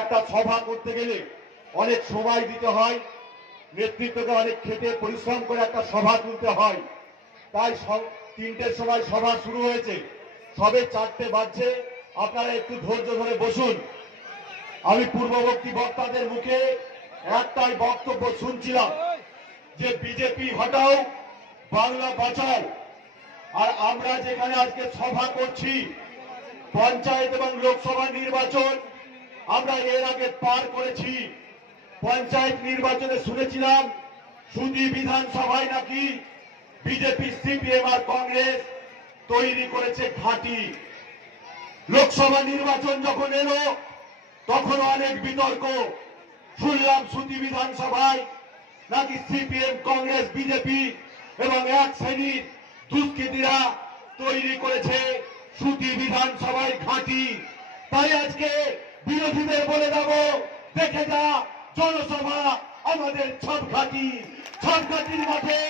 একটা সভা করতে গেলে অনেক সময় দিতে হয়, নেতৃত্বকে অনেক খেটে পরিশ্রম করে একটা সভা তুলতে হয়। তাই 3টের সময় সভা শুরু হয়েছে, সবে 4টে বাজছে। আপনারা একটু ধৈর্য ধরে বসুন। আমি পূর্ববর্তী বক্তাদের মুখে একটাই বক্তব্য শুনছিলাম যে বিজেপি হটাও, বাংলা বাঁচাও। আর আমরা যেখানে আজকে সভা করছি, পঞ্চায়েত এবং লোকসভা নির্বাচন আমরা এর আগে পার করেছি। পঞ্চায়েত নির্বাচনে শুনেছিলাম সুদী বিধানসভায় নাকি বিজেপি, সিপিএম আর কংগ্রেস তৈরি করেছে ঘাঁটি। লোকসভা নির্বাচন যখন এলো তখন অনেক বিতর্ক। শুনলাম সুদী বিধানসভায় নাকি সিপিএম, কংগ্রেস, বিজেপি এবং এক শ্রেণীর দুষ্কৃতীরা তৈরি করেছে সুদী বিধানসভায় ঘাঁটি। তাই আজকে বিরোধীদের বলে দেব, দেখে যা জনসভা আমাদের ছাপঘাটি। ছাপঘাটির মাঠে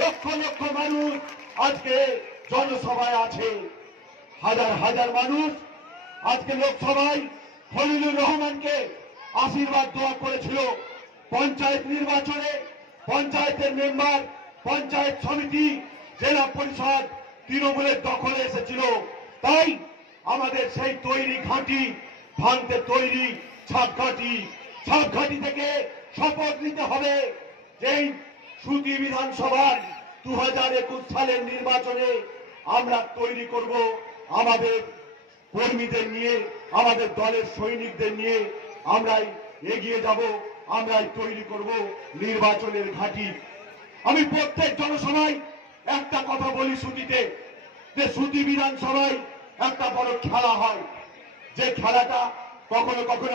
লক্ষ লক্ষ মানুষ আজকে জনসভায় আছে। হাজার হাজার মানুষ আজকে লোকসভায় খলিলুর রহমানকে আশীর্বাদ দোয়া করেছিল। পঞ্চায়েত নির্বাচনে পঞ্চায়েতের মেম্বার, পঞ্চায়েত সমিতি, জেলা পরিষদ তৃণমূলের দখলে এসেছিল। তাই আমাদের সেই তৈরি ঘাঁটি ভাঙতে তৈরি ছাপঘাটি। ছাপঘাটি থেকে শপথ নিতে হবে যে সুদী বিধানসভার 2021 সালের নির্বাচনে আমরা তৈরি করব আমাদের কর্মীদের নিয়ে, আমাদের দলের সৈনিকদের নিয়ে আমরাই এগিয়ে যাব, আমরাই তৈরি করব নির্বাচনের ঘাঁটি। আমি প্রত্যেক জনসভায় একটা কথা বলি সুদীতে, যে সুদী বিধানসভায় একটা বড় খেলা হয়, যে খেলাটা কখনো কখনো